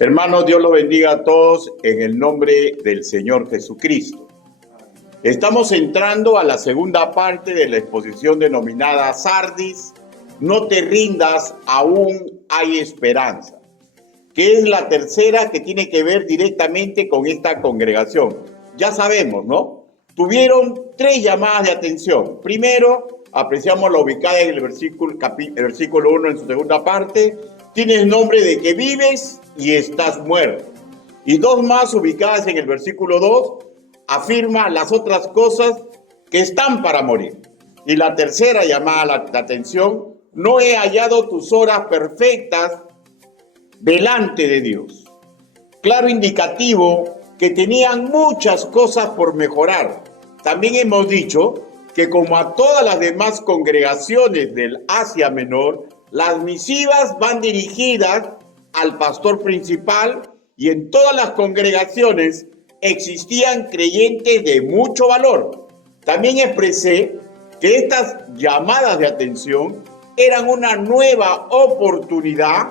Hermanos, Dios los bendiga a todos en el nombre del Señor Jesucristo. Estamos entrando a la segunda parte de la exposición denominada Sardis, no te rindas, aún hay esperanza, que es la tercera que tiene que ver directamente con esta congregación. Ya sabemos, ¿no? Tuvieron 3 llamadas de atención. Primero, apreciamos la ubicada en el versículo 1 en su segunda parte. Tienes nombre de que vives y estás muerto. Y 2 más ubicadas en el versículo 2, afirma las otras cosas que están para morir. Y la tercera llamada la atención, no he hallado tus horas perfectas delante de Dios. Claro indicativo que tenían muchas cosas por mejorar. También hemos dicho que como a todas las demás congregaciones del Asia Menor, las misivas van dirigidas al pastor principal y en todas las congregaciones existían creyentes de mucho valor. También expresé que estas llamadas de atención eran una nueva oportunidad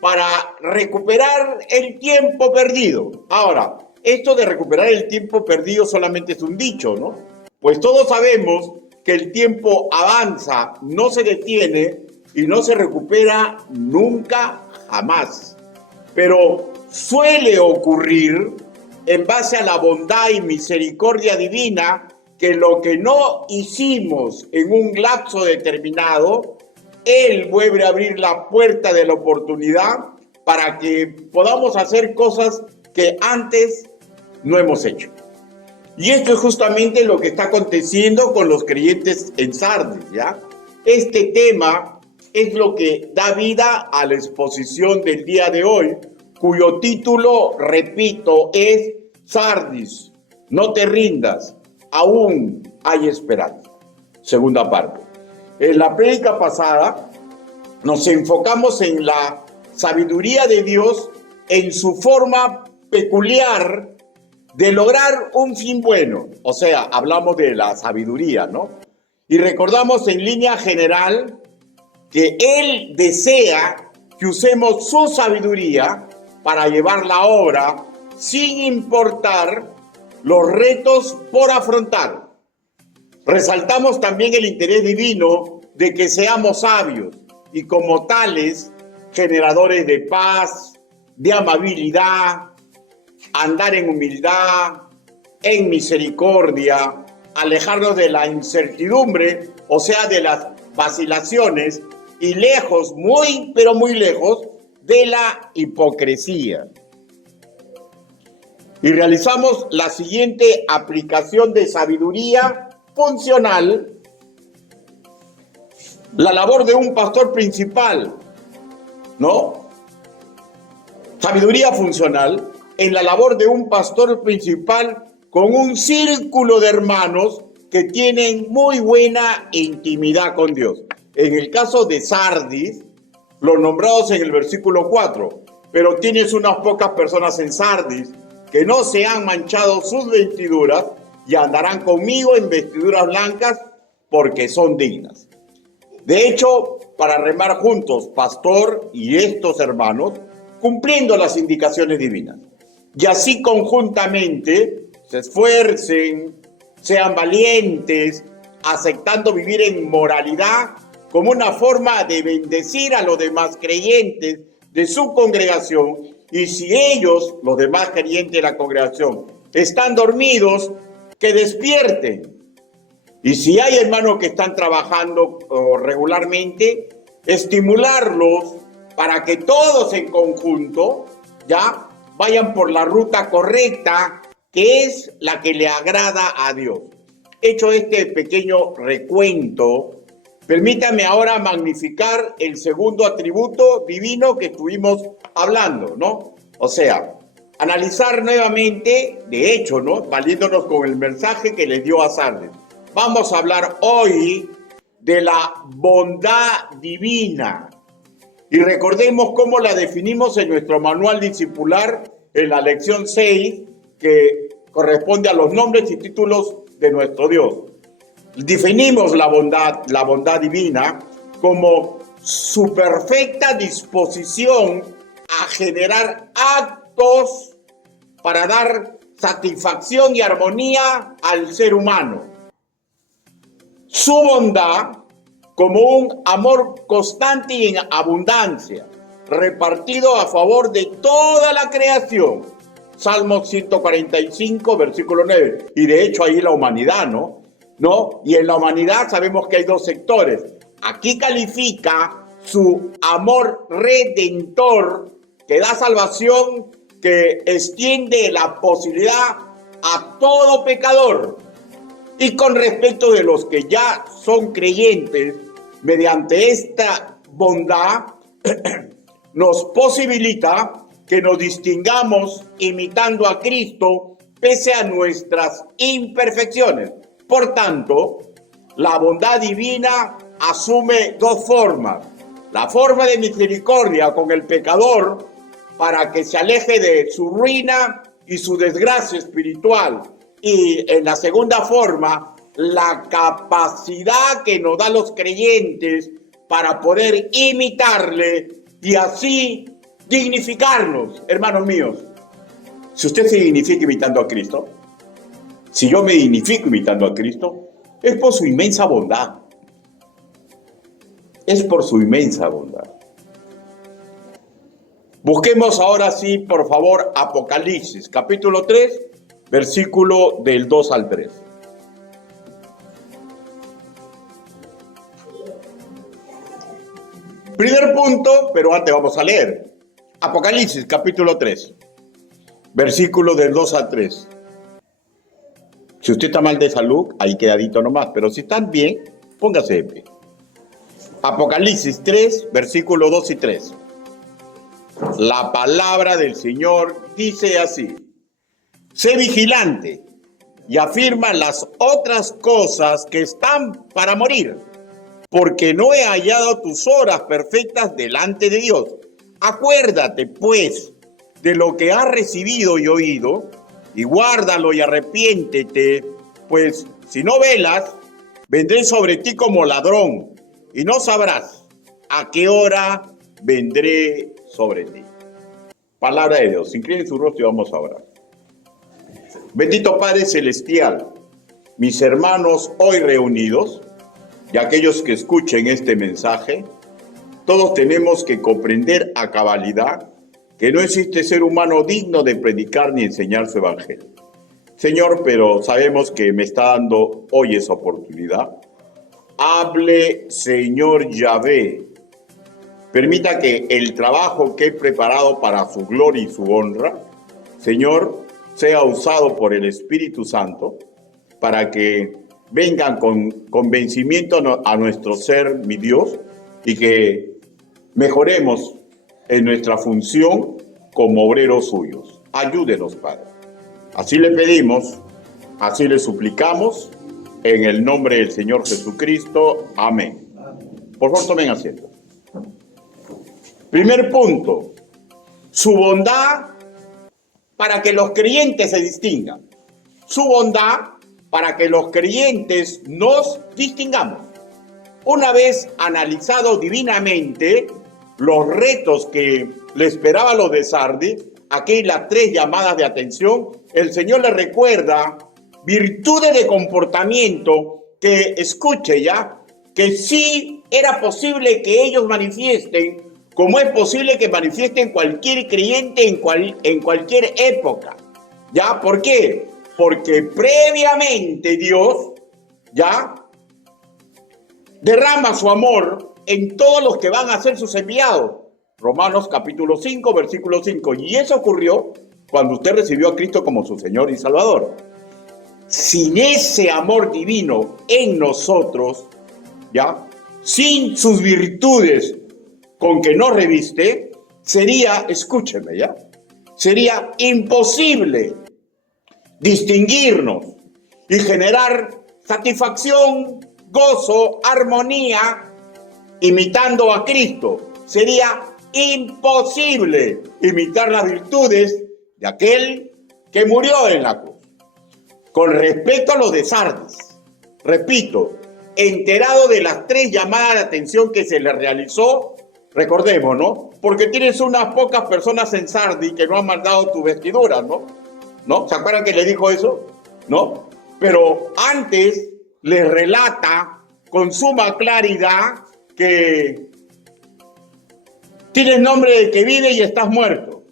para recuperar el tiempo perdido. Ahora, esto de recuperar el tiempo perdido solamente es un dicho, ¿no? Pues todos sabemos que el tiempo avanza, no se detiene y no se recupera nunca, jamás. Pero suele ocurrir en base a la bondad y misericordia divina que lo que no hicimos en un lapso determinado, Él vuelve a abrir la puerta de la oportunidad para que podamos hacer cosas que antes no hemos hecho. Y esto es justamente lo que está aconteciendo con los creyentes en Sardis, ¿ya? Este tema es lo que da vida a la exposición del día de hoy, cuyo título, repito, es Sardis, no te rindas, aún hay esperanza. Segunda parte. En la prédica pasada nos enfocamos en la sabiduría de Dios en su forma peculiar de lograr un fin bueno. O sea, hablamos de la sabiduría, ¿no? Y recordamos en línea general que Él desea que usemos su sabiduría para llevar la obra sin importar los retos por afrontar. Resaltamos también el interés divino de que seamos sabios y como tales generadores de paz, de amabilidad, andar en humildad, en misericordia, alejarnos de la incertidumbre, o sea, de las vacilaciones, y lejos, muy, pero muy lejos, de la hipocresía. Y realizamos la siguiente aplicación de sabiduría funcional, la labor de un pastor principal, ¿no? Sabiduría funcional en la labor de un pastor principal con un círculo de hermanos que tienen muy buena intimidad con Dios. En el caso de Sardis, los nombrados en el versículo 4, pero tienes unas pocas personas en Sardis que no se han manchado sus vestiduras y andarán conmigo en vestiduras blancas porque son dignas. De hecho, para remar juntos, pastor y estos hermanos, cumpliendo las indicaciones divinas. Y así conjuntamente se esfuercen, sean valientes, aceptando vivir en moralidad como una forma de bendecir a los demás creyentes de su congregación. Y si ellos, los demás creyentes de la congregación, están dormidos, que despierten. Y si hay hermanos que están trabajando regularmente, estimularlos para que todos en conjunto ya vayan por la ruta correcta, que es la que le agrada a Dios. Hecho este pequeño recuento, permítame ahora magnificar el segundo atributo divino que estuvimos hablando, ¿no? O sea, analizar nuevamente, de hecho, ¿no? Valiéndonos con el mensaje que les dio a Sardis. Vamos a hablar hoy de la bondad divina. Y recordemos cómo la definimos en nuestro manual discipular en la lección 6, que corresponde a los nombres y títulos de nuestro Dios. Definimos la bondad divina como su perfecta disposición a generar actos para dar satisfacción y armonía al ser humano. Su bondad como un amor constante y en abundancia, repartido a favor de toda la creación. Salmo 145, versículo 9. Y de hecho ahí la humanidad, ¿no? Y en la humanidad sabemos que hay dos sectores. Aquí califica su amor redentor que da salvación, que extiende la posibilidad a todo pecador. Y con respecto de los que ya son creyentes, mediante esta bondad nos posibilita que nos distingamos imitando a Cristo pese a nuestras imperfecciones. Por tanto, la bondad divina asume dos formas. La forma de misericordia con el pecador para que se aleje de su ruina y su desgracia espiritual. Y en la segunda forma, la capacidad que nos da los creyentes para poder imitarle y así dignificarnos, hermanos míos. Si usted se dignifica imitando a Cristo, si yo me dignifico imitando a Cristo, es por su inmensa bondad. Es por su inmensa bondad. Busquemos ahora sí, por favor, Apocalipsis, capítulo 3, versículo del 2 al 3. Primer punto, pero antes vamos a leer. Apocalipsis, capítulo 3, versículo del 2 al 3. Si usted está mal de salud, ahí quedadito nomás, pero si están bien, póngase de pie. Apocalipsis 3, versículo 2 y 3. La palabra del Señor dice así: sé vigilante y afirma las otras cosas que están para morir, porque no he hallado tus obras perfectas delante de Dios. Acuérdate, pues, de lo que has recibido y oído, y guárdalo y arrepiéntete, pues si no velas, vendré sobre ti como ladrón, y no sabrás a qué hora vendré sobre ti. Palabra de Dios. Incline su rostro y vamos a orar. Bendito Padre Celestial, mis hermanos hoy reunidos y aquellos que escuchen este mensaje, todos tenemos que comprender a cabalidad que no existe ser humano digno de predicar ni enseñar su evangelio. Señor, pero sabemos que me está dando hoy esa oportunidad. Hable, Señor Yahvé. Permita que el trabajo que he preparado para su gloria y su honra, Señor, sea usado por el Espíritu Santo para que vengan con convencimiento a nuestro ser, mi Dios, y que mejoremos en nuestra función como obreros suyos. Ayúdenos, Padre. Así le pedimos, así le suplicamos, en el nombre del Señor Jesucristo. Amén. Por favor, tomen asiento. Primer punto, su bondad para que los creyentes se distingan. Su bondad para que los creyentes nos distingamos. Una vez analizado divinamente los retos que le esperaba a los de Sardis, aquí las tres llamadas de atención, el Señor les recuerda virtudes de comportamiento que, escuche ya, que sí era posible que ellos manifiesten, como es posible que manifiesten cualquier creyente en cualquier época. ¿Ya? ¿Por qué? Porque previamente Dios, ¿ya?, derrama su amor en todos los que van a ser sus enviados. Romanos capítulo 5, versículo 5. Y eso ocurrió cuando usted recibió a Cristo como su Señor y Salvador. Sin ese amor divino en nosotros, ¿ya?, sin sus virtudes con que nos reviste, sería, escúcheme, ¿ya?, sería imposible distinguirnos y generar satisfacción, gozo, armonía, imitando a Cristo. Sería imposible imitar las virtudes de aquel que murió en la cruz. Con respecto a los de Sardis, repito, enterado de las tres llamadas de atención que se le realizó, Recordemos, ¿no? Porque tienes unas pocas personas en Sardis que no han mandado tu vestidura, ¿no? ¿No? ¿Se acuerdan que le dijo eso? ¿No? Pero antes le relata con suma claridad que tienes nombre de que vive y estás muerto.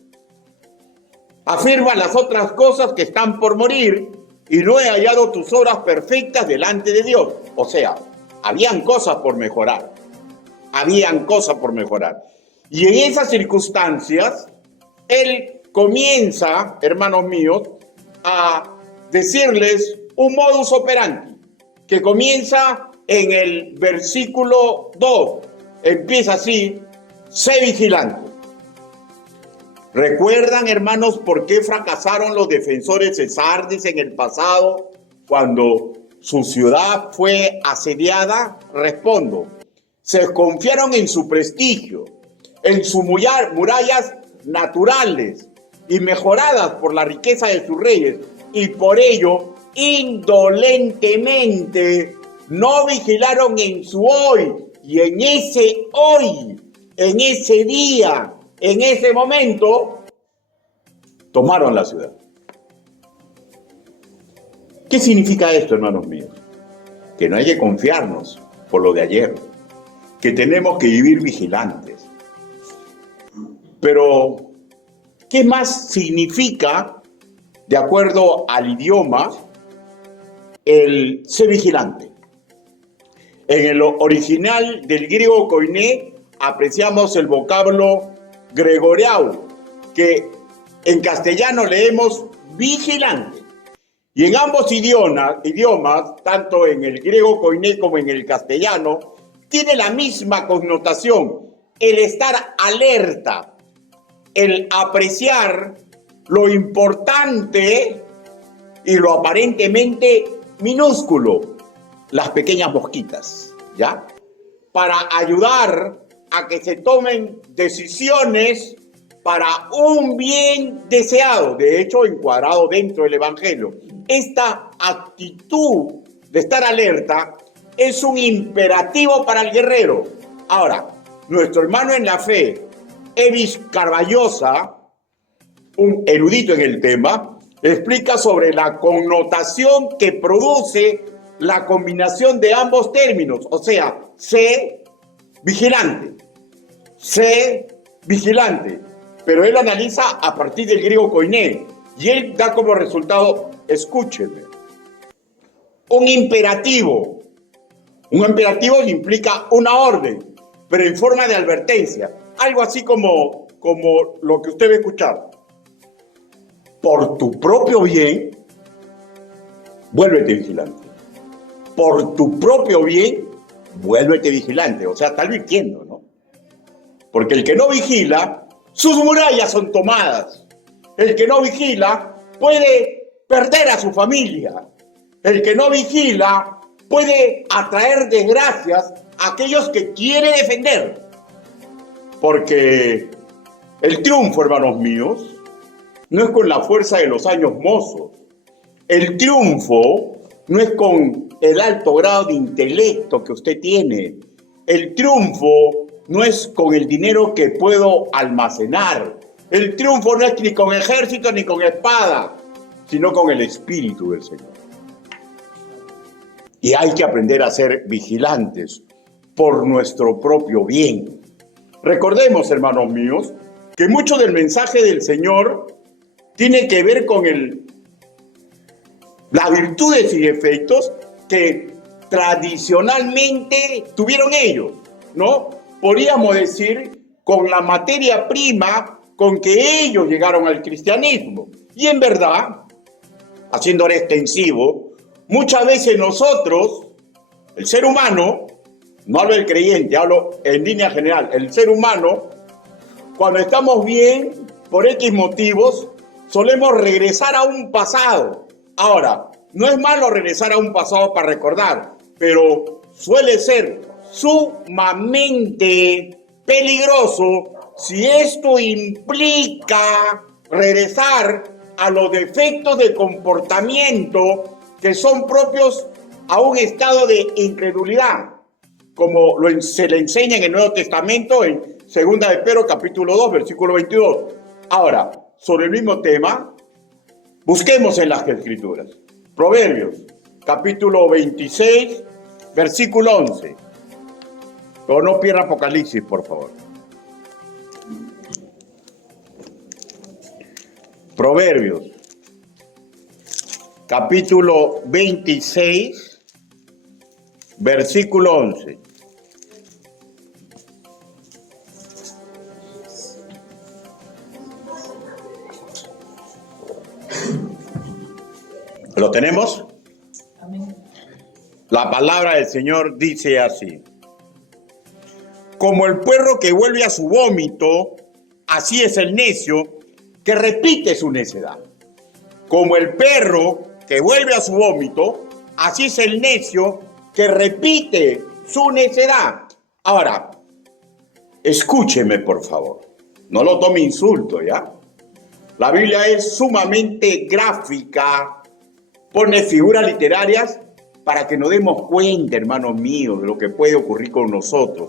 Afirma las otras cosas que están por morir y no he hallado tus obras perfectas delante de Dios. O sea, habían cosas por mejorar. Habían cosas por mejorar. Y en esas circunstancias, él comienza, hermanos míos, a decirles un modus operandi, que comienza en el versículo 2. Empieza así: sé vigilante. ¿Recuerdan, hermanos, por qué fracasaron los defensores de Sardis en el pasado cuando su ciudad fue asediada? Respondo: se confiaron en su prestigio, en sus murallas naturales y mejoradas por la riqueza de sus reyes, y por ello indolentemente no vigilaron en su hoy, y en ese hoy, en ese día, en ese momento, tomaron la ciudad. ¿Qué significa esto, hermanos míos? Que no hay que confiarnos por lo de ayer, que tenemos que vivir vigilantes. Pero, ¿qué más significa, de acuerdo al idioma, el ser vigilante? En el original del griego koiné apreciamos el vocablo gregoriao, que en castellano leemos vigilante. Y en ambos idiomas, tanto en el griego koiné como en el castellano, tiene la misma connotación: el estar alerta, el apreciar lo importante y lo aparentemente minúsculo, las pequeñas mosquitas, ¿ya? Para ayudar a que se tomen decisiones para un bien deseado, de hecho encuadrado dentro del Evangelio. Esta actitud de estar alerta es un imperativo para el guerrero. Ahora, nuestro hermano en la fe, Evis Carballosa, un erudito en el tema, explica sobre la connotación que produce la combinación de ambos términos, o sea, sé vigilante, pero él analiza a partir del griego koiné y él da como resultado, escúcheme, un imperativo implica una orden, pero en forma de advertencia, algo así como lo que usted va a escuchar. Por tu propio bien, vuélvete vigilante. Por tu propio bien, vuélvete vigilante. O sea, está advirtiendo, ¿no? Porque el que no vigila, sus murallas son tomadas. El que no vigila puede perder a su familia. El que no vigila puede atraer desgracias a aquellos que quiere defender. Porque el triunfo, hermanos míos, no es con la fuerza de los años mozos. El triunfo no es con el alto grado de intelecto que usted tiene. El triunfo no es con el dinero que puedo almacenar. El triunfo no es ni con ejército ni con espada, sino con el Espíritu del Señor. Y hay que aprender a ser vigilantes por nuestro propio bien. Recordemos, hermanos míos, que mucho del mensaje del Señor tiene que ver con las virtudes y defectos que tradicionalmente tuvieron ellos, ¿no? Podríamos decir, con la materia prima con que ellos llegaron al cristianismo. Y en verdad, haciéndolo extensivo, muchas veces nosotros, el ser humano, no hablo del creyente, hablo en línea general, el ser humano, cuando estamos bien, por X motivos, solemos regresar a un pasado. Ahora, no es malo regresar a un pasado para recordar, pero suele ser sumamente peligroso si esto implica regresar a los defectos de comportamiento que son propios a un estado de incredulidad, como se le enseña en el Nuevo Testamento en Segunda de Pedro, capítulo 2, versículo 22. Ahora, sobre el mismo tema, busquemos en las Escrituras. Proverbios, capítulo 26, versículo 11. Pero no pierda Apocalipsis, por favor. Proverbios, capítulo 26, versículo 11. ¿Lo tenemos? Amén. La palabra del Señor dice así: como el perro que vuelve a su vómito, así es el necio que repite su necedad. Como el perro que vuelve a su vómito, así es el necio que repite su necedad. Ahora, escúcheme por favor, no lo tome insulto, ¿ya? La Biblia es sumamente gráfica, pone figuras literarias para que nos demos cuenta, hermanos míos, de lo que puede ocurrir con nosotros.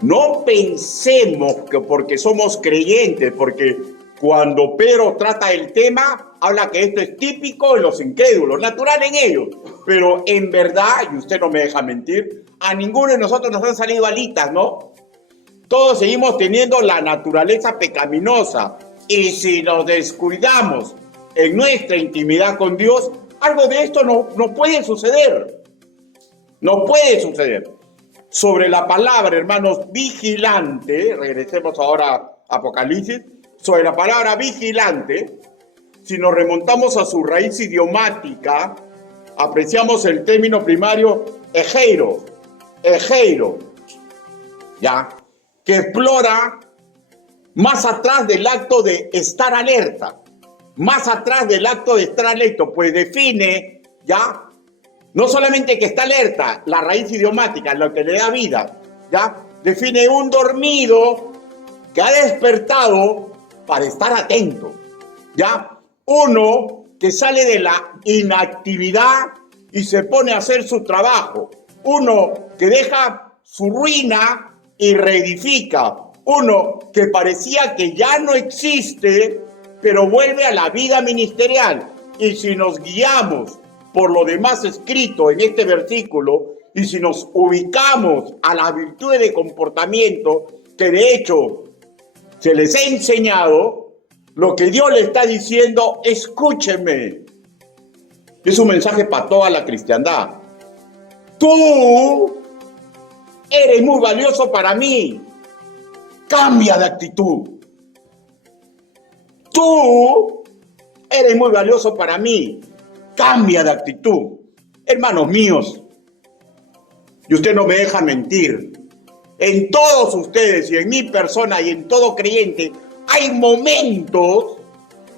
No pensemos que porque somos creyentes, porque cuando Pedro trata el tema, habla que esto es típico en los incrédulos, natural en ellos. Pero en verdad, y usted no me deja mentir, a ninguno de nosotros nos han salido alitas, ¿no? Todos seguimos teniendo la naturaleza pecaminosa. Y si nos descuidamos en nuestra intimidad con Dios, algo de esto no puede suceder. No puede suceder. Sobre la palabra, hermanos, vigilante, regresemos ahora a Apocalipsis, sobre la palabra vigilante, si nos remontamos a su raíz idiomática, apreciamos el término primario egeiro, ¿ya? Que explora más atrás del acto de estar alerta, más atrás del acto de estar alerta, pues define, ¿ya? No solamente que está alerta, la raíz idiomática, lo que le da vida, ¿ya? Define un dormido que ha despertado para estar atento, ¿ya? Uno que sale de la inactividad y se pone a hacer su trabajo. Uno que deja su ruina y reedifica. Uno que parecía que ya no existe, pero vuelve a la vida ministerial. Y si nos guiamos por lo demás escrito en este versículo, y si nos ubicamos a las virtudes de comportamiento que de hecho se les ha enseñado, lo que Dios le está diciendo, escúcheme. Es un mensaje para toda la cristiandad. Tú eres muy valioso para mí. Cambia de actitud. Tú eres muy valioso para mí. Cambia de actitud. Hermanos míos, y usted no me deja mentir, en todos ustedes y en mi persona y en todo creyente hay momentos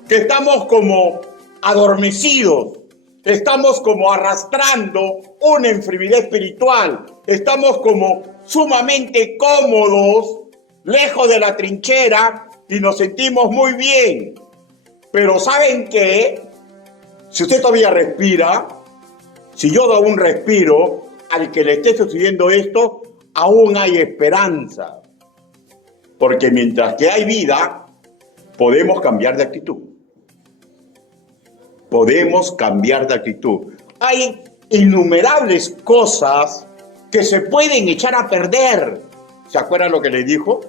que estamos como adormecidos, estamos como arrastrando una enfermedad espiritual, estamos como sumamente cómodos, lejos de la trinchera y nos sentimos muy bien. Pero ¿saben qué? Si usted todavía respira, si yo aún respiro, al que le esté sucediendo esto, aún hay esperanza. Porque mientras que hay vida, podemos cambiar de actitud. Podemos cambiar de actitud. Hay innumerables cosas que se pueden echar a perder. ¿Se acuerdan lo que le dijo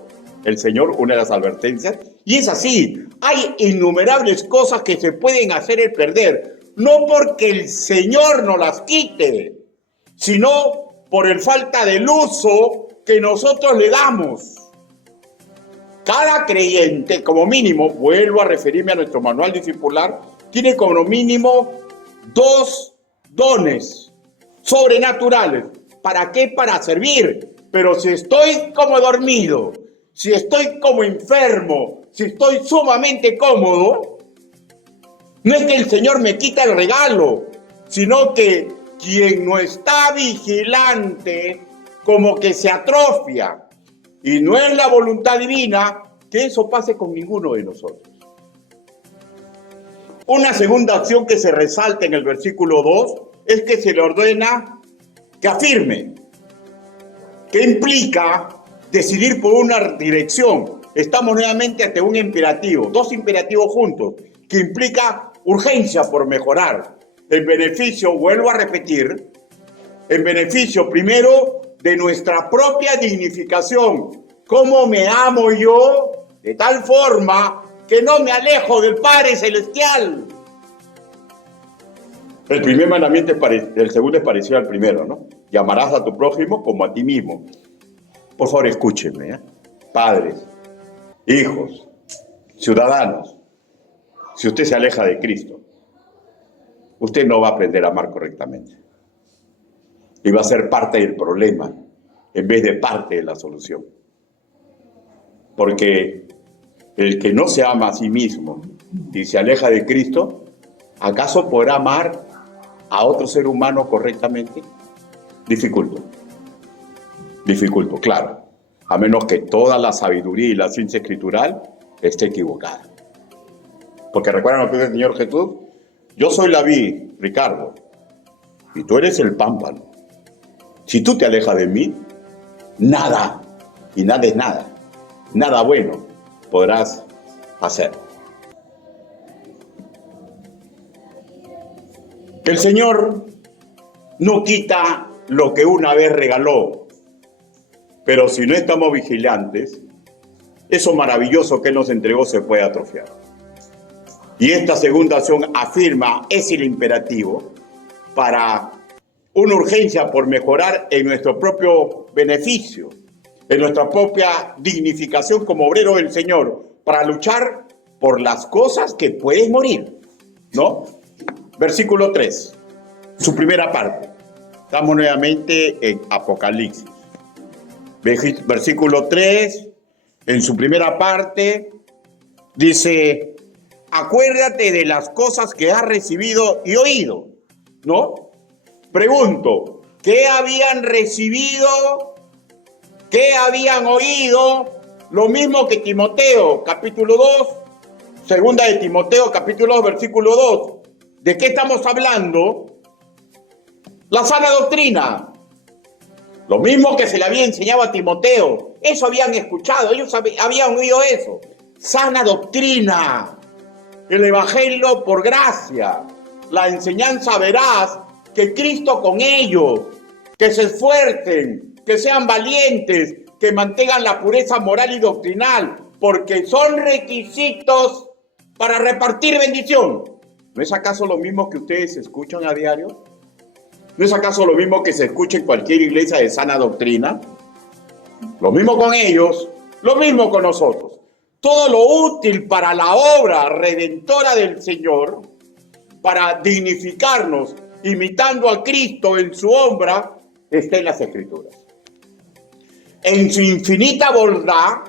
el Señor? Una de las advertencias. Y es así. Hay innumerables cosas que se pueden hacer perder. No porque el Señor nos las quite, sino por el falta del uso que nosotros le damos. Cada creyente, como mínimo, vuelvo a referirme a nuestro manual discipular, tiene como mínimo 2 dones sobrenaturales. ¿Para qué? Para servir. Pero si estoy como dormido, si estoy como enfermo, si estoy sumamente cómodo, no es que el Señor me quita el regalo, sino que quien no está vigilante, como que se atrofia. Y no es la voluntad divina que eso pase con ninguno de nosotros. Una segunda acción que se resalta en el versículo 2 es que se le ordena que afirme. ¿Qué implica decidir por una dirección. Estamos nuevamente ante un imperativo, dos imperativos juntos, que implica urgencia por mejorar. En beneficio, vuelvo a repetir, en beneficio primero de nuestra propia dignificación. ¿Cómo me amo yo? De tal forma que no me alejo del Padre Celestial. El primer mandamiento el segundo es parecido al primero, ¿no? Llamarás a tu prójimo como a ti mismo. Por favor, escúchenme, ¿eh? Padres, hijos, ciudadanos. Si usted se aleja de Cristo, usted no va a aprender a amar correctamente. Y va a ser parte del problema en vez de parte de la solución. Porque el que no se ama a sí mismo y se aleja de Cristo, ¿acaso podrá amar a otro ser humano correctamente? Dificulto, claro. A menos que toda la sabiduría y la ciencia escritural esté equivocada. Porque recuerdan lo que dice el Señor Jesús: yo soy la vid, Ricardo, y tú eres el pámpano. Si tú te alejas de mí, nada, y nada es nada, nada bueno podrás hacer. El Señor no quita lo que una vez regaló, pero si no estamos vigilantes, eso maravilloso que Él nos entregó se puede atrofiar. Y esta segunda acción afirma, es el imperativo para una urgencia por mejorar en nuestro propio beneficio, en nuestra propia dignificación como obrero del Señor, para luchar por las cosas que pueden morir, ¿no? Versículo 3, su primera parte. Estamos nuevamente en Apocalipsis. Versículo 3, en su primera parte, dice: acuérdate de las cosas que has recibido y oído, ¿no? Pregunto, ¿qué habían recibido? ¿Qué habían oído? Lo mismo que Timoteo, capítulo 2, segunda de Timoteo, capítulo 2, versículo 2. ¿De qué estamos hablando? La sana doctrina. Lo mismo que se le había enseñado a Timoteo. Eso habían escuchado, ellos habían oído eso. Sana doctrina. El evangelio por gracia. La enseñanza veraz, que Cristo con ellos, que se esfuercen, que sean valientes, que mantengan la pureza moral y doctrinal, porque son requisitos para repartir bendición. ¿No es acaso lo mismo que ustedes escuchan a diario? ¿No es acaso lo mismo que se escucha en cualquier iglesia de sana doctrina? Lo mismo con ellos, lo mismo con nosotros. Todo lo útil para la obra redentora del Señor, para dignificarnos, imitando a Cristo en su obra, está en las Escrituras. En su infinita bondad,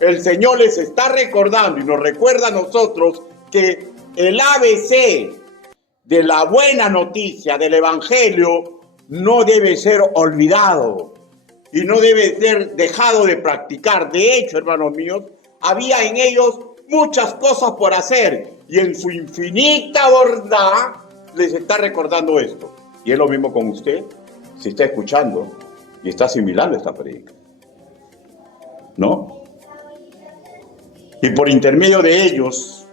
el Señor les está recordando y nos recuerda a nosotros que el ABC de la buena noticia del Evangelio no debe ser olvidado y no debe ser dejado de practicar. De hecho, hermanos míos, había en ellos muchas cosas por hacer y en su infinita bondad les está recordando esto. Y es lo mismo con usted, si está escuchando y está asimilando esta predica, ¿no? Y por intermedio de ellos,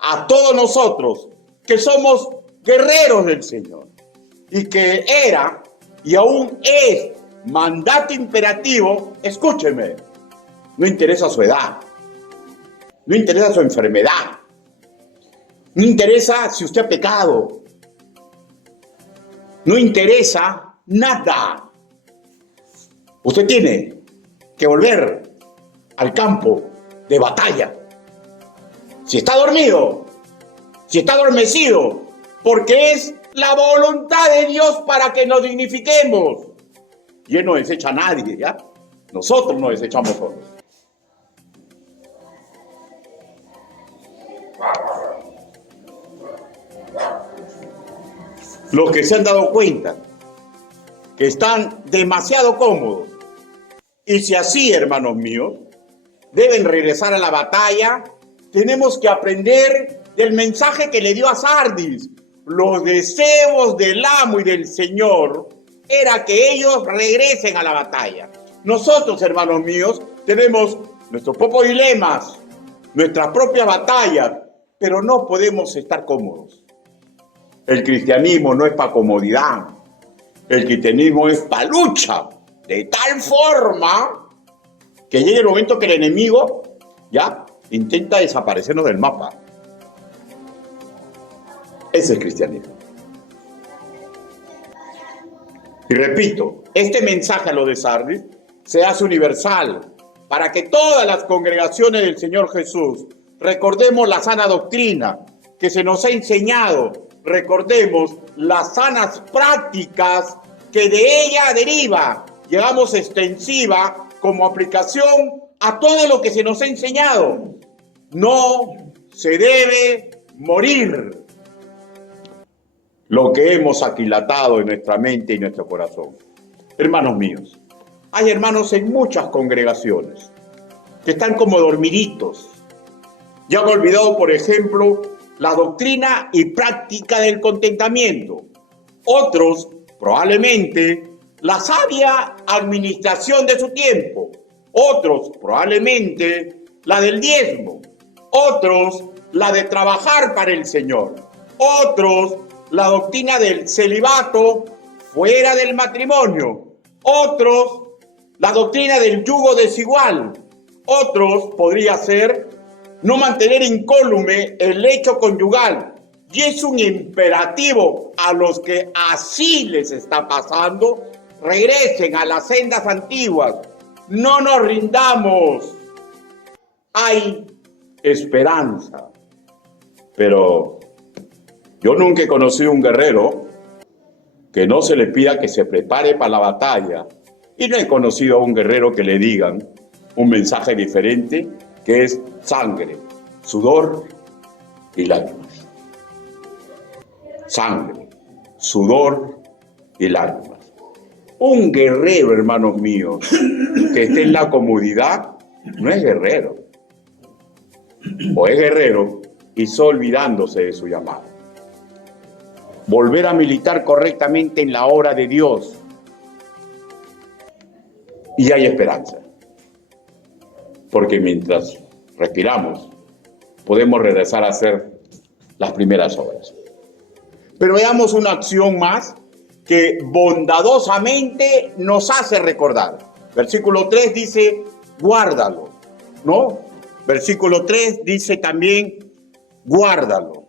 a todos nosotros que somos guerreros del Señor y que era y aún es mandato imperativo, escúcheme, no interesa su edad, no interesa su enfermedad, no interesa si usted ha pecado, no interesa nada. Usted tiene que volver al campo de batalla. Si está dormido, si está adormecido, porque es la voluntad de Dios para que nos dignifiquemos. Y Él no desecha a nadie, ¿ya? Nosotros nos desechamos solos. Los que se han dado cuenta que están demasiado cómodos, y si así, hermanos míos, deben regresar a la batalla, tenemos que aprender del mensaje que le dio a Sardis. Los deseos del amo y del Señor era que ellos regresen a la batalla. Nosotros, hermanos míos, tenemos nuestros propios dilemas, nuestras propias batallas, pero no podemos estar cómodos. El cristianismo no es para comodidad. El cristianismo es para lucha, de tal forma que llegue el momento que el enemigo ya intenta desaparecernos del mapa. Ese es el cristianismo. Y repito, este mensaje a los de Sardis se hace universal para que todas las congregaciones del Señor Jesús recordemos la sana doctrina que se nos ha enseñado, recordemos las sanas prácticas que de ella deriva, llegamos extensiva como aplicación a todo lo que se nos ha enseñado. No se debe morir lo que hemos aquilatado en nuestra mente y nuestro corazón. Hermanos míos, hay hermanos en muchas congregaciones que están como dormiditos. Ya han olvidado, por ejemplo, la doctrina y práctica del contentamiento. Otros, probablemente, la sabia administración de su tiempo. Otros, probablemente, la del diezmo. Otros, la de trabajar para el Señor. Otros, la doctrina del celibato fuera del matrimonio. Otros, la doctrina del yugo desigual. Otros, podría ser, no mantener incólume el lecho conyugal. Y es un imperativo a los que así les está pasando, regresen a las sendas antiguas. No nos rindamos. Hay esperanza. Pero yo nunca he conocido un guerrero que no se le pida que se prepare para la batalla. Y no he conocido a un guerrero que le digan un mensaje diferente, que es sangre, sudor y lágrimas. Sangre, sudor y lágrimas. Un guerrero, hermanos míos, que esté en la comodidad, no es guerrero. O es guerrero y está olvidándose de su llamado. Volver a militar correctamente en la obra de Dios. Y hay esperanza. Porque mientras respiramos, podemos regresar a hacer las primeras obras. Pero veamos una acción más que bondadosamente nos hace recordar. Versículo 3 dice, guárdalo, ¿no? Versículo 3 dice también, guárdalo.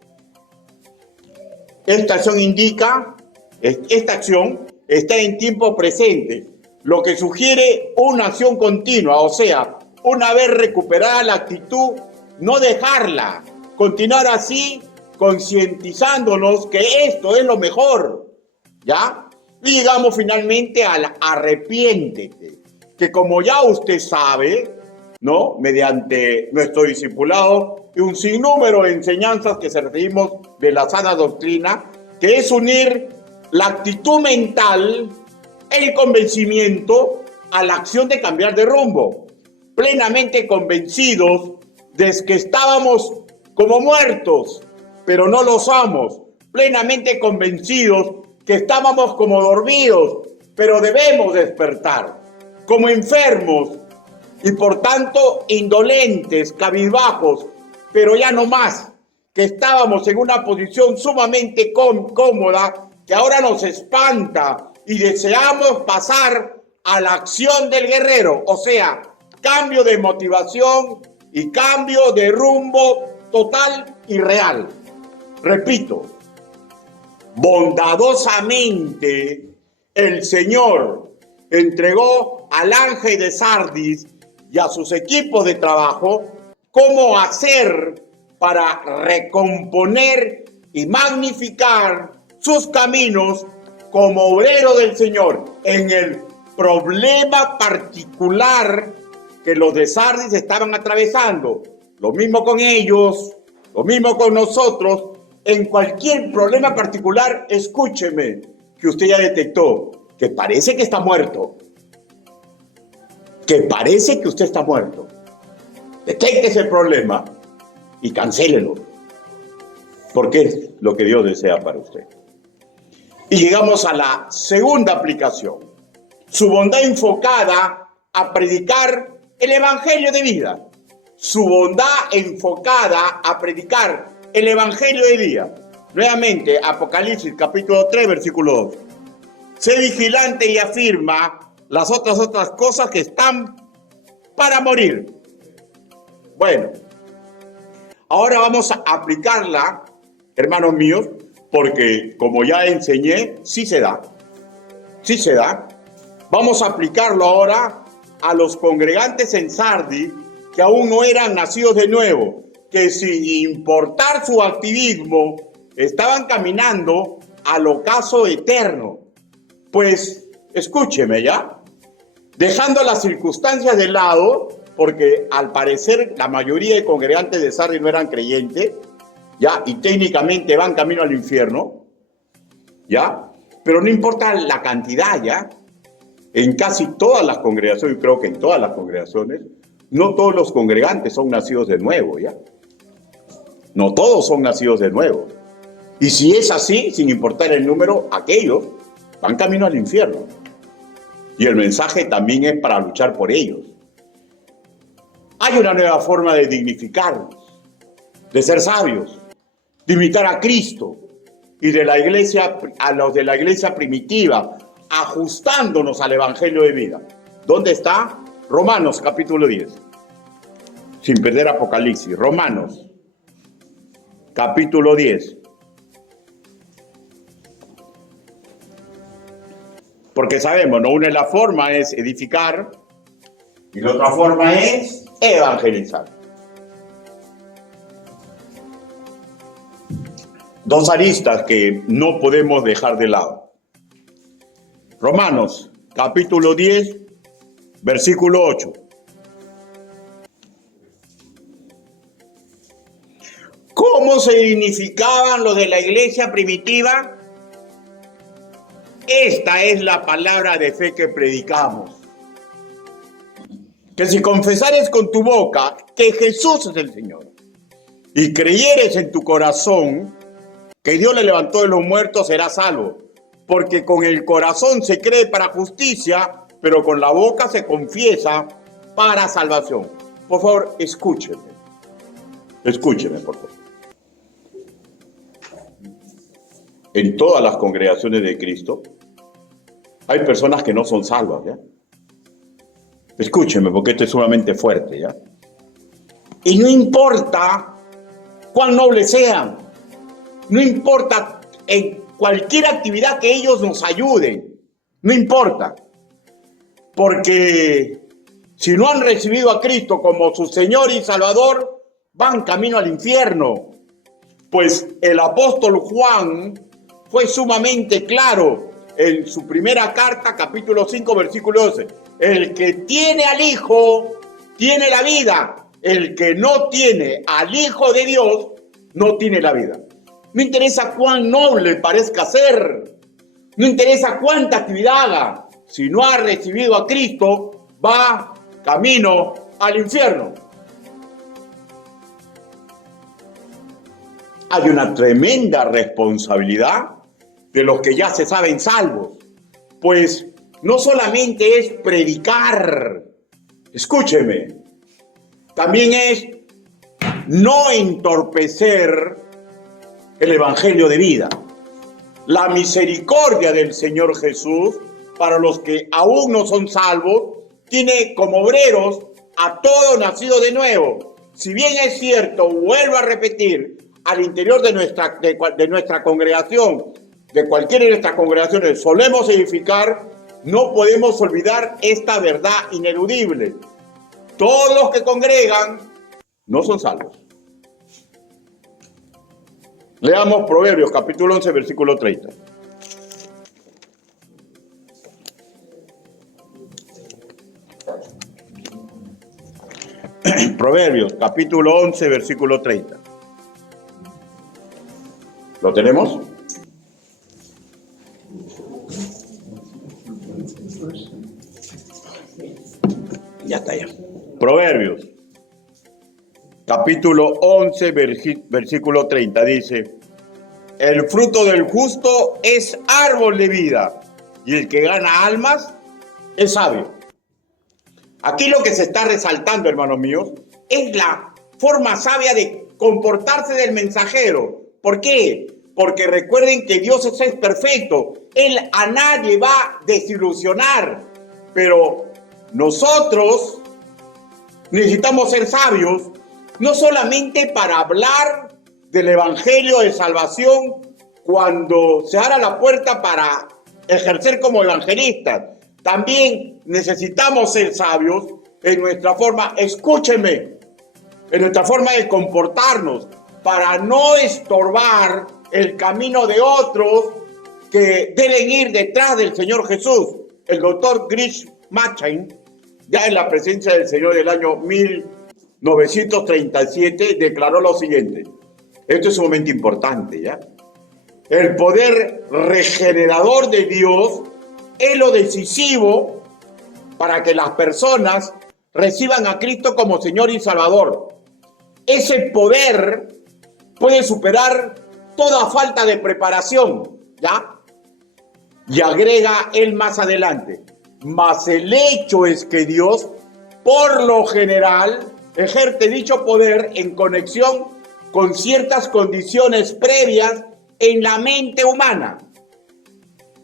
Esta acción indica, esta acción está en tiempo presente, lo que sugiere una acción continua, o sea, una vez recuperada la actitud, no dejarla, continuar así, concientizándonos que esto es lo mejor, ¿ya? Y llegamos finalmente al arrepiéntete, que como ya usted sabe, ¿no? Mediante nuestro discipulado y un sinnúmero de enseñanzas que se referimos de la sana doctrina, que es unir la actitud mental, el convencimiento, a la acción de cambiar de rumbo, plenamente convencidos de que estábamos como muertos, pero no lo somos, plenamente convencidos que estábamos como dormidos, pero debemos despertar, como enfermos y por tanto indolentes, cabizbajos, pero ya no más, que estábamos en una posición sumamente cómoda que ahora nos espanta y deseamos pasar a la acción del guerrero, o sea, cambio de motivación y cambio de rumbo total y real. Repito, bondadosamente el Señor entregó al ángel de Sardis y a sus equipos de trabajo cómo hacer para recomponer y magnificar sus caminos como obrero del Señor en el problema particular que los de Sardis estaban atravesando. Lo mismo con ellos, lo mismo con nosotros. En cualquier problema particular, escúcheme, que usted ya detectó que parece que está muerto. Que parece que usted está muerto. Detecte ese problema y cancélelo. Porque es lo que Dios desea para usted. Y llegamos a la segunda aplicación. Su bondad enfocada a predicar el evangelio de vida. Su bondad enfocada a predicar el evangelio de vida. Nuevamente, Apocalipsis capítulo 3, versículo 2. Sé vigilante y afirma las otras cosas que están para morir. Bueno, ahora vamos a aplicarla, hermanos míos, porque como ya enseñé, sí se da. Sí se da. Vamos a aplicarlo ahora a los congregantes en Sardis que aún no eran nacidos de nuevo, que sin importar su activismo, estaban caminando al ocaso eterno. Pues, escúcheme ya, dejando las circunstancias de lado, porque al parecer la mayoría de congregantes de Sardis no eran creyentes, ya, y técnicamente van camino al infierno, ya, pero no importa la cantidad, ya, en casi todas las congregaciones, creo que en todas las congregaciones, no todos los congregantes son nacidos de nuevo, ya. No todos son nacidos de nuevo. Y si es así, sin importar el número, aquellos van camino al infierno. Y el mensaje también es para luchar por ellos. Hay una nueva forma de dignificarnos, de ser sabios, de imitar a Cristo y de la iglesia, a los de la iglesia primitiva, ajustándonos al evangelio de vida. ¿Dónde está? Romanos capítulo 10. Sin perder Apocalipsis. Romanos capítulo 10. Porque sabemos, ¿no? Una de las formas es edificar y la otra forma es evangelizar. Dos aristas que no podemos dejar de lado. Romanos capítulo 10, versículo 8. ¿Cómo se dignificaban los de la iglesia primitiva? Esta es la palabra de fe que predicamos. Que si confesares con tu boca que Jesús es el Señor y creyeres en tu corazón que Dios le levantó de los muertos, serás salvo. Porque con el corazón se cree para justicia, pero con la boca se confiesa para salvación. Por favor, escúcheme. Escúcheme, por favor. En todas las congregaciones de Cristo hay personas que no son salvas, ¿ya? Escúcheme, porque esto es sumamente fuerte, ¿ya? Y no importa cuán nobles sean, no importa en cualquier actividad que ellos nos ayuden, no importa. Porque si no han recibido a Cristo como su Señor y Salvador, van camino al infierno. Pues el apóstol Juan fue sumamente claro en su primera carta, capítulo 5, versículo 12. El que tiene al Hijo, tiene la vida. El que no tiene al Hijo de Dios, no tiene la vida. No interesa cuán noble parezca ser. No interesa cuánta actividad haga. Si no ha recibido a Cristo, va camino al infierno. Hay una tremenda responsabilidad de los que ya se saben salvos. Pues no solamente es predicar, escúcheme, también es no entorpecer el evangelio de vida. La misericordia del Señor Jesús para los que aún no son salvos tiene como obreros a todo nacido de nuevo. Si bien es cierto, vuelvo a repetir, al interior de nuestra congregación, de cualquiera de nuestras congregaciones, solemos edificar, no podemos olvidar esta verdad ineludible. Todos los que congregan no son salvos. Leamos Proverbios, capítulo 11, versículo 30. Proverbios, capítulo 11, versículo 30. ¿Lo tenemos? Ya está ya. Proverbios, capítulo 11, versículo 30, dice: el fruto del justo es árbol de vida, y el que gana almas es sabio. Aquí lo que se está resaltando, hermanos míos, es la forma sabia de comportarse del mensajero. ¿Por qué? Porque recuerden que Dios es perfecto. Él a nadie va a desilusionar. Pero nosotros necesitamos ser sabios, no solamente para hablar del evangelio de salvación cuando se abra la puerta para ejercer como evangelistas. También necesitamos ser sabios en nuestra forma, escúchenme, en nuestra forma de comportarnos, para no estorbar el camino de otros que deben ir detrás del Señor Jesús. El doctor Grish Machen, ya en la presencia del Señor del año 1937, declaró lo siguiente. Esto es sumamente importante, ¿ya? El poder regenerador de Dios es lo decisivo para que las personas reciban a Cristo como Señor y Salvador. Ese poder puede superar toda falta de preparación, ¿ya? Y agrega él más adelante, mas el hecho es que Dios, por lo general, ejerce dicho poder en conexión con ciertas condiciones previas en la mente humana.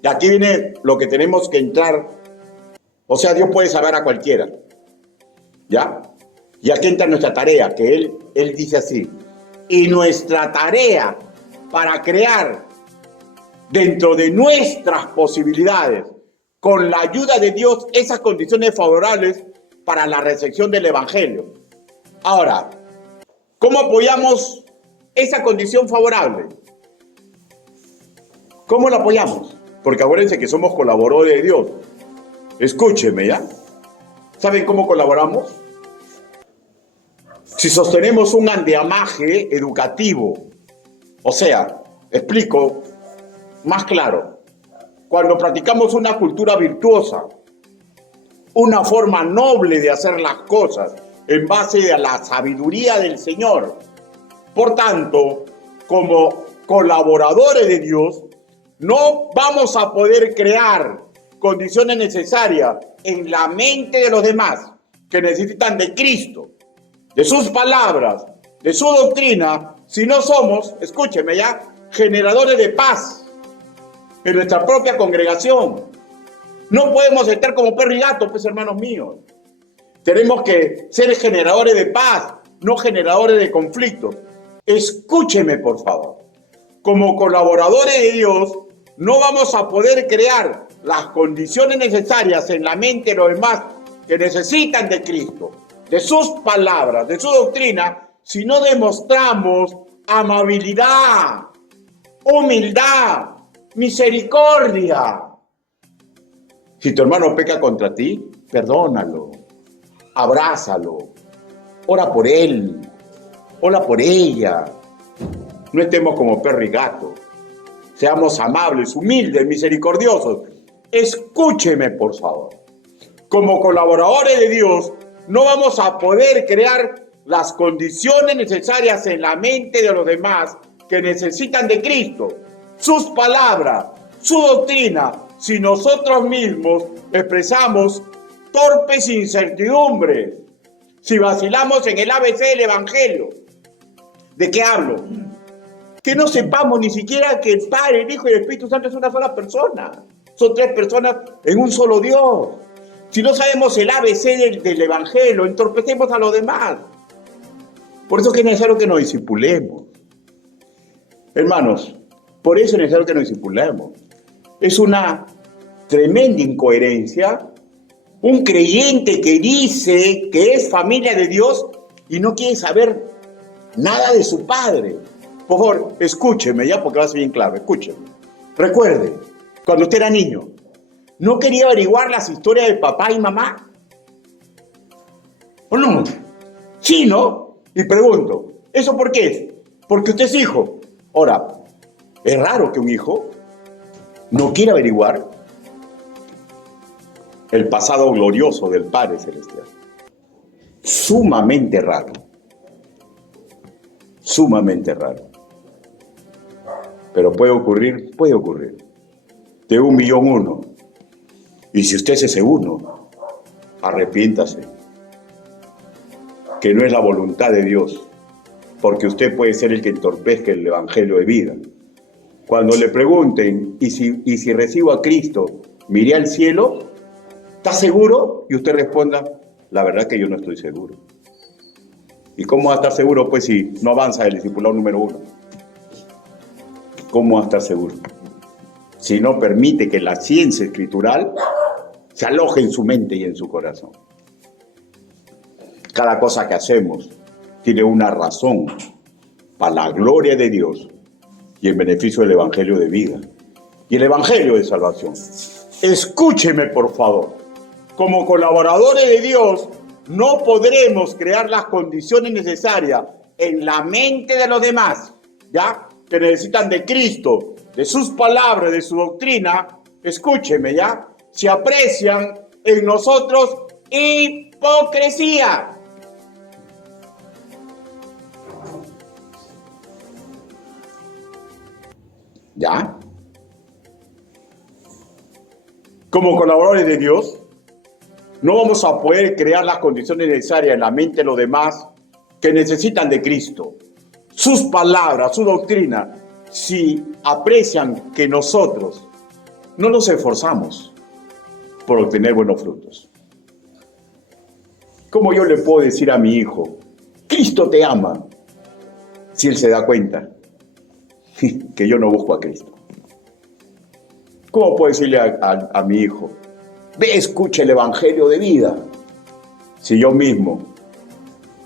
Y aquí viene lo que tenemos que entrar. O sea, Dios puede salvar a cualquiera, ¿ya? Y aquí entra nuestra tarea, que él dice así. Y nuestra tarea para crear dentro de nuestras posibilidades, con la ayuda de Dios, esas condiciones favorables para la recepción del Evangelio. Ahora, ¿cómo apoyamos esa condición favorable? ¿Cómo la apoyamos? Porque acuérdense que somos colaboradores de Dios. Escúchenme, ¿ya? ¿Saben cómo colaboramos? Si sostenemos un andamiaje educativo, o sea, explico más claro, cuando practicamos una cultura virtuosa, una forma noble de hacer las cosas en base a la sabiduría del Señor. Por tanto, como colaboradores de Dios, no vamos a poder crear condiciones necesarias en la mente de los demás que necesitan de Cristo, de sus palabras, de su doctrina, si no somos, escúcheme ya, generadores de paz en nuestra propia congregación. No podemos estar como perro y gato, pues, hermanos míos. Tenemos que ser generadores de paz, no generadores de conflictos. Escúcheme, por favor. Como colaboradores de Dios, no vamos a poder crear las condiciones necesarias en la mente de los demás que necesitan de Cristo, de sus palabras, de su doctrina, si no demostramos amabilidad, humildad, misericordia. Si tu hermano peca contra ti, perdónalo, abrázalo, ora por él, ora por ella. No estemos como perro y gato. Seamos amables, humildes, misericordiosos. Escúcheme, por favor. Como colaboradores de Dios, no vamos a poder crear las condiciones necesarias en la mente de los demás que necesitan de Cristo, sus palabras, su doctrina, si nosotros mismos expresamos torpes incertidumbres, si vacilamos en el ABC del Evangelio. ¿De qué hablo? Que no sepamos ni siquiera que el Padre, el Hijo y el Espíritu Santo es una sola persona. Son tres personas en un solo Dios. Si no sabemos el ABC del Evangelio, entorpecemos a los demás. Por eso es que es necesario que nos discipulemos. Hermanos, por eso es necesario que nos discipulemos. Es una tremenda incoherencia. Un creyente que dice que es familia de Dios y no quiere saber nada de su Padre. Por favor, escúcheme ya, porque va a ser bien claro. Escúcheme. Recuerde, cuando usted era niño, ¿no quería averiguar las historias de papá y mamá? ¿O no? Sí, ¿no? Y pregunto, ¿eso por qué es? Porque usted es hijo. Ahora, es raro que un hijo no quiera averiguar el pasado glorioso del Padre Celestial. Sumamente raro. Sumamente raro. Pero puede ocurrir. De 1.000.000 uno. Y si usted es ese uno, arrepiéntase, que no es la voluntad de Dios, porque usted puede ser el que entorpezca el evangelio de vida. Cuando le pregunten, ¿y si recibo a Cristo, me iré al cielo? ¿Está seguro? Y usted responda, la verdad que yo no estoy seguro. ¿Y cómo va a estar seguro? Pues si no avanza el discipulado número 1. ¿Cómo va a estar seguro? Si no permite que la ciencia escritural se aloje en su mente y en su corazón. Cada cosa que hacemos tiene una razón para la gloria de Dios y en beneficio del evangelio de vida y el evangelio de salvación. Escúcheme, por favor. Como colaboradores de Dios, no podremos crear las condiciones necesarias en la mente de los demás, ¿ya? Que necesitan de Cristo, de sus palabras, de su doctrina. Escúcheme, ¿ya? Si aprecian en nosotros hipocresía. ¿Ya? Como colaboradores de Dios, no vamos a poder crear las condiciones necesarias en la mente de los demás que necesitan de Cristo, sus palabras, su doctrina, si aprecian que nosotros no nos esforzamos por obtener buenos frutos. ¿Cómo yo le puedo decir a mi hijo, Cristo te ama, si él se da cuenta que yo no busco a Cristo? ¿Cómo puedo decirle a mi hijo, ve, escucha el evangelio de vida, si yo mismo,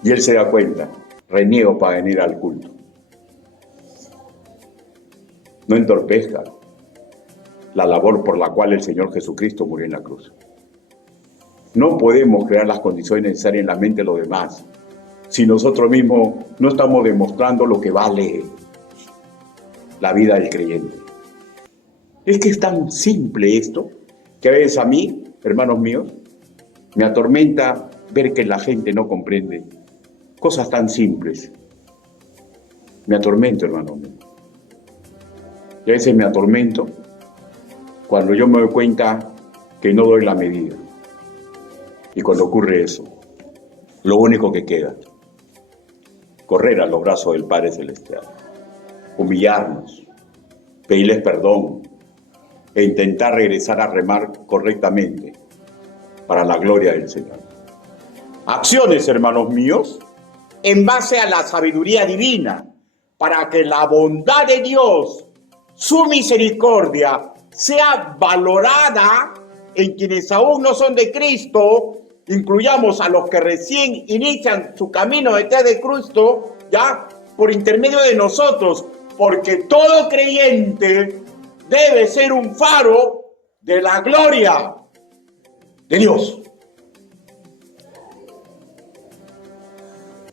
y él se da cuenta, reniego para venir al culto? No entorpezca la labor por la cual el Señor Jesucristo murió en la cruz. No podemos crear las condiciones necesarias en la mente de los demás si nosotros mismos no estamos demostrando lo que vale la vida del creyente. Es que es tan simple esto que a veces a mí, hermanos míos, me atormenta ver que la gente no comprende cosas tan simples. Me atormento, hermanos míos. Y a veces me atormento cuando yo me doy cuenta que no doy la medida. Y cuando ocurre eso, lo único que queda, correr a los brazos del Padre Celestial, humillarnos, pedirles perdón e intentar regresar a remar correctamente para la gloria del Señor. Acciones, hermanos míos, en base a la sabiduría divina, para que la bondad de Dios, su misericordia, sea valorada en quienes aún no son de Cristo. Incluyamos a los que recién inician su camino detrás de Cristo, ya, por intermedio de nosotros, porque todo creyente debe ser un faro de la gloria de Dios.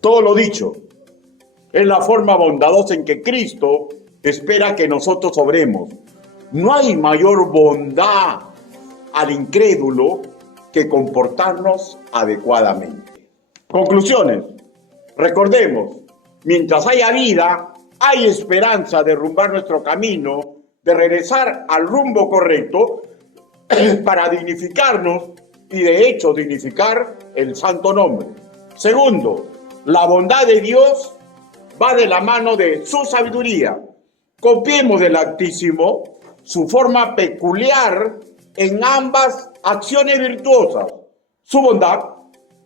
Todo lo dicho es la forma bondadosa en que Cristo espera que nosotros obremos. No hay mayor bondad al incrédulo que comportarnos adecuadamente. Conclusiones. Recordemos, mientras haya vida, hay esperanza de derrumbar nuestro camino, de regresar al rumbo correcto para dignificarnos y de hecho dignificar el santo nombre. Segundo, la bondad de Dios va de la mano de su sabiduría. Copiemos del Altísimo su forma peculiar en ambas acciones virtuosas, su bondad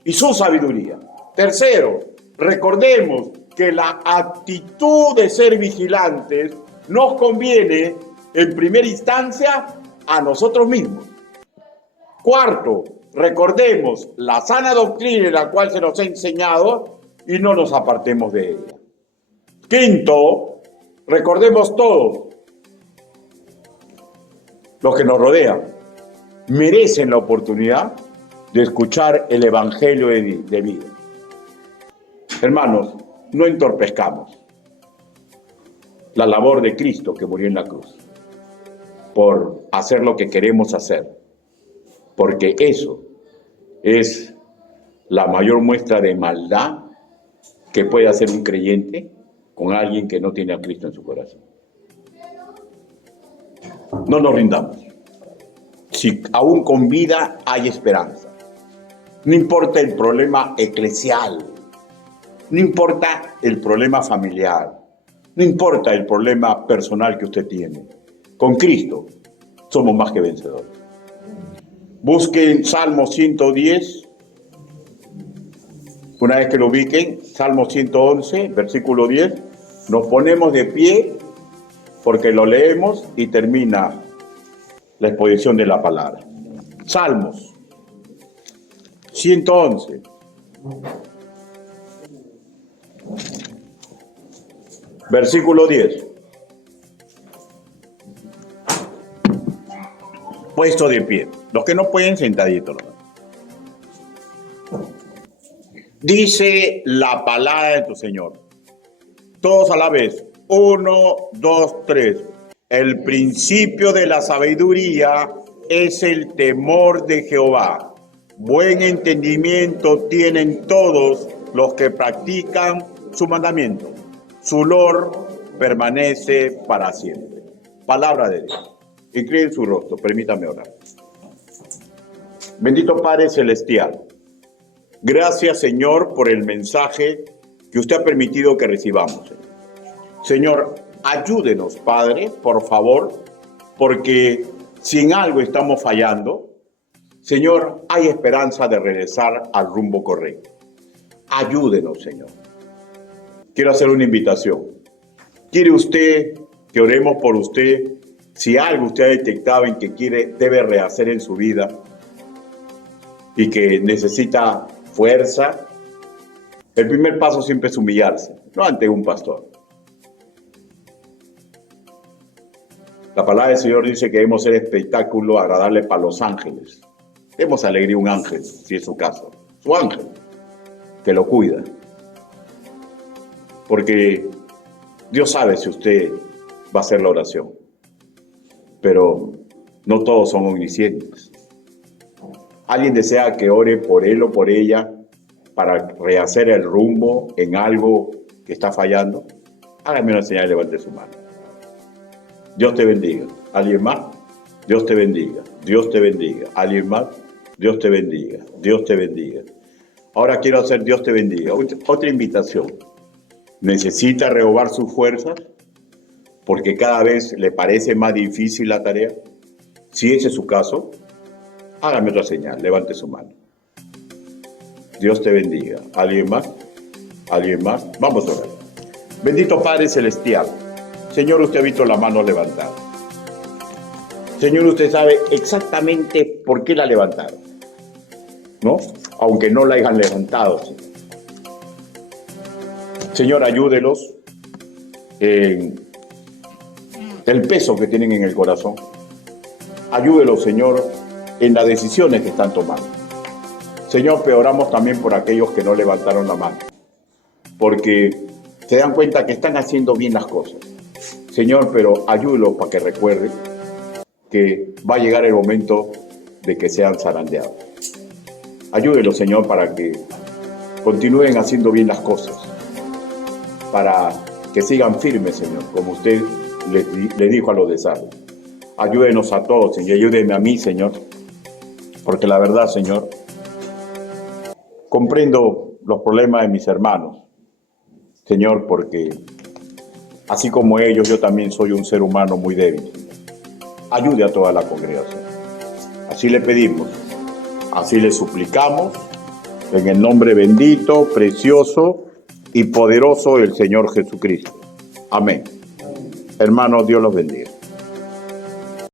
y su sabiduría. Tercero, recordemos que la actitud de ser vigilantes nos conviene en primera instancia a nosotros mismos. Cuarto, recordemos la sana doctrina en la cual se nos ha enseñado y no nos apartemos de ella. Quinto, recordemos todos, los que nos rodean merecen la oportunidad de escuchar el evangelio de vida. Hermanos, no entorpezcamos la labor de Cristo que murió en la cruz por hacer lo que queremos hacer, porque eso es la mayor muestra de maldad que puede hacer un creyente con alguien que no tiene a Cristo en su corazón. No nos rindamos. Si aún con vida hay esperanza. No importa el problema eclesial, no importa el problema familiar, no importa el problema personal que usted tiene. Con Cristo somos más que vencedores. Busquen Salmo 110. Una vez que lo ubiquen, Salmo 111, versículo 10, nos ponemos de pie porque lo leemos y termina la exposición de la palabra. Salmos 111. Versículo 10. Puesto de pie. Los que no pueden, sentaditos. Dice la palabra de tu Señor. Todos a la vez. 1, 2, 3. El principio de la sabiduría es el temor de Jehová. Buen entendimiento tienen todos los que practican su mandamiento. Su olor permanece para siempre. Palabra de Dios. Incline su rostro, permítame orar. Bendito Padre Celestial, gracias Señor por el mensaje que usted ha permitido que recibamos. Señor, ayúdenos Padre, por favor, porque si en algo estamos fallando, Señor, hay esperanza de regresar al rumbo correcto. Ayúdenos, Señor. Quiero hacer una invitación. ¿Quiere usted que oremos por usted? Si algo usted ha detectado en que debe rehacer en su vida y que necesita fuerza, el primer paso siempre es humillarse, no ante un pastor. La palabra del Señor dice que debemos ser espectáculo agradable para los ángeles. Demos alegría a un ángel, si es su caso. Su ángel, que lo cuida. Porque Dios sabe si usted va a hacer la oración. Pero no todos son omniscientes. ¿Alguien desea que ore por él o por ella para rehacer el rumbo en algo que está fallando? Hágame una señal y levante su mano. Dios te bendiga. ¿Alguien más? Dios te bendiga. Dios te bendiga. ¿Alguien más? Dios te bendiga. Dios te bendiga. Ahora quiero hacer Dios te bendiga. Otra invitación. ¿Necesita renovar sus fuerzas? Porque cada vez le parece más difícil la tarea. Si ese es su caso, hágame otra señal. Levante su mano. Dios te bendiga. ¿Alguien más? ¿Alguien más? Vamos a orar. Bendito Padre Celestial. Señor, usted ha visto la mano levantada. Señor, usted sabe exactamente por qué la levantaron, ¿no? Aunque no la hayan levantado. Señor, ayúdelos en el peso que tienen en el corazón. Ayúdelos, Señor, en las decisiones que están tomando. Señor, oramos también por aquellos que no levantaron la mano, porque se dan cuenta que están haciendo bien las cosas. Señor, pero ayúdelos para que recuerden que va a llegar el momento de que sean zarandeados. Ayúdelos, Señor, para que continúen haciendo bien las cosas, para que sigan firmes, Señor, como usted le dijo a los de Sardes. Ayúdenos a todos, Señor, ayúdeme a mí, Señor, porque la verdad, Señor, comprendo los problemas de mis hermanos, Señor, porque así como ellos, yo también soy un ser humano muy débil. Ayude a toda la congregación. Así le pedimos, así le suplicamos, en el nombre bendito, precioso y poderoso del Señor Jesucristo. Amén. Hermanos, Dios los bendiga.